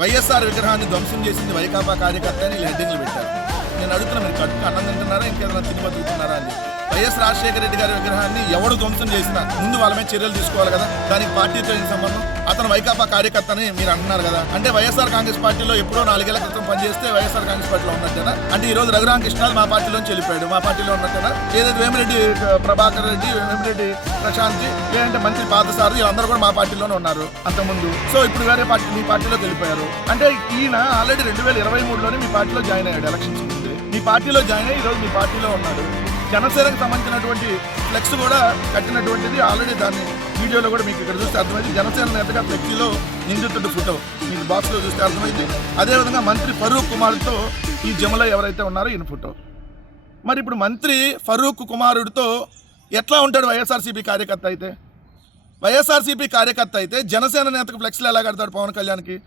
వైఎస్ఆర్ విగ్రహాన్ని ధ్వంసం చేసింది వైకాపా కార్యకర్త అని హెడ్డింగ్లు పెట్టారు. నేను అడుగుతున్నా, మీరు కడుపుకు అన్నం తింటున్నారా, ఇంకేదైనా తిని బతుకుతున్నారా అని. వైఎస్ రాజశేఖర రెడ్డి గారి విగ్రహాన్ని ఎవడు ధ్వంసం చేసినా ముందు వాళ్ళ మీద చర్యలు తీసుకోవాలి కదా. దానికి పార్టీతో ఏం సంబంధం? అతను వైకాపా కార్యకర్త అని మీరు అంటున్నారు కదా. అంటే వైఎస్ఆర్ కాంగ్రెస్ పార్టీలో ఎప్పుడో 4 ఏళ్ల క్రితం పనిచేస్తే వైఎస్ఆర్ కాంగ్రెస్ పార్టీలో ఉన్నట్టేనా? అంటే ఈ రోజు రఘురామకృష్ణరాజు మా పార్టీలోంచి వెళ్ళిపోయాడు, మా పార్టీలో ఉన్నట్టేనా? ఏదైతే వేమిరెడ్డి ప్రభాకర్ రెడ్డి, వేమిరెడ్డి ప్రశాంత్, లేదంటే మంత్రి పాదసారు, వీళ్ళందరూ కూడా మా పార్టీలోనే ఉన్నారు అంతకుముందు. సో ఇప్పుడు వేరే పార్టీ, మీ పార్టీలోకి వెళ్ళిపోయారు. అంటే ఈయన ఆల్రెడీ 2023లోనే మీ పార్టీలో జాయిన్ అయ్యాడు. ఎలక్షన్స్ ముందు మీ పార్టీలో జాయిన్ అయ్యి ఈరోజు మీ పార్టీలో ఉన్నాడు. జనసేనకు సంబంధించినటువంటి ఫ్లెక్స్ కూడా కట్టినటువంటిది ఆల్రెడీ, దాన్ని వీడియోలో కూడా మీకు ఇక్కడ చూస్తే అర్థమైంది. జనసేన నేతగా ఫ్లెక్సీలో నిందితుడు ఫోటో మీకు బాక్స్లో చూస్తే అర్థమైంది. అదేవిధంగా మంత్రి ఫరూక్ కుమార్తో ఈ జమల ఎవరైతే ఉన్నారో ఈయన ఫోటో. మరి ఇప్పుడు మంత్రి ఫరూక్ కుమారుడితో ఎట్లా ఉంటాడు వైఎస్ఆర్సీపీ కార్యకర్త అయితే? వైఎస్ఆర్సీపీ కార్యకర్త అయితే జనసేన నేతకు ఫ్లెక్స్లు ఎలా కడతాడు పవన్ కళ్యాణ్కి?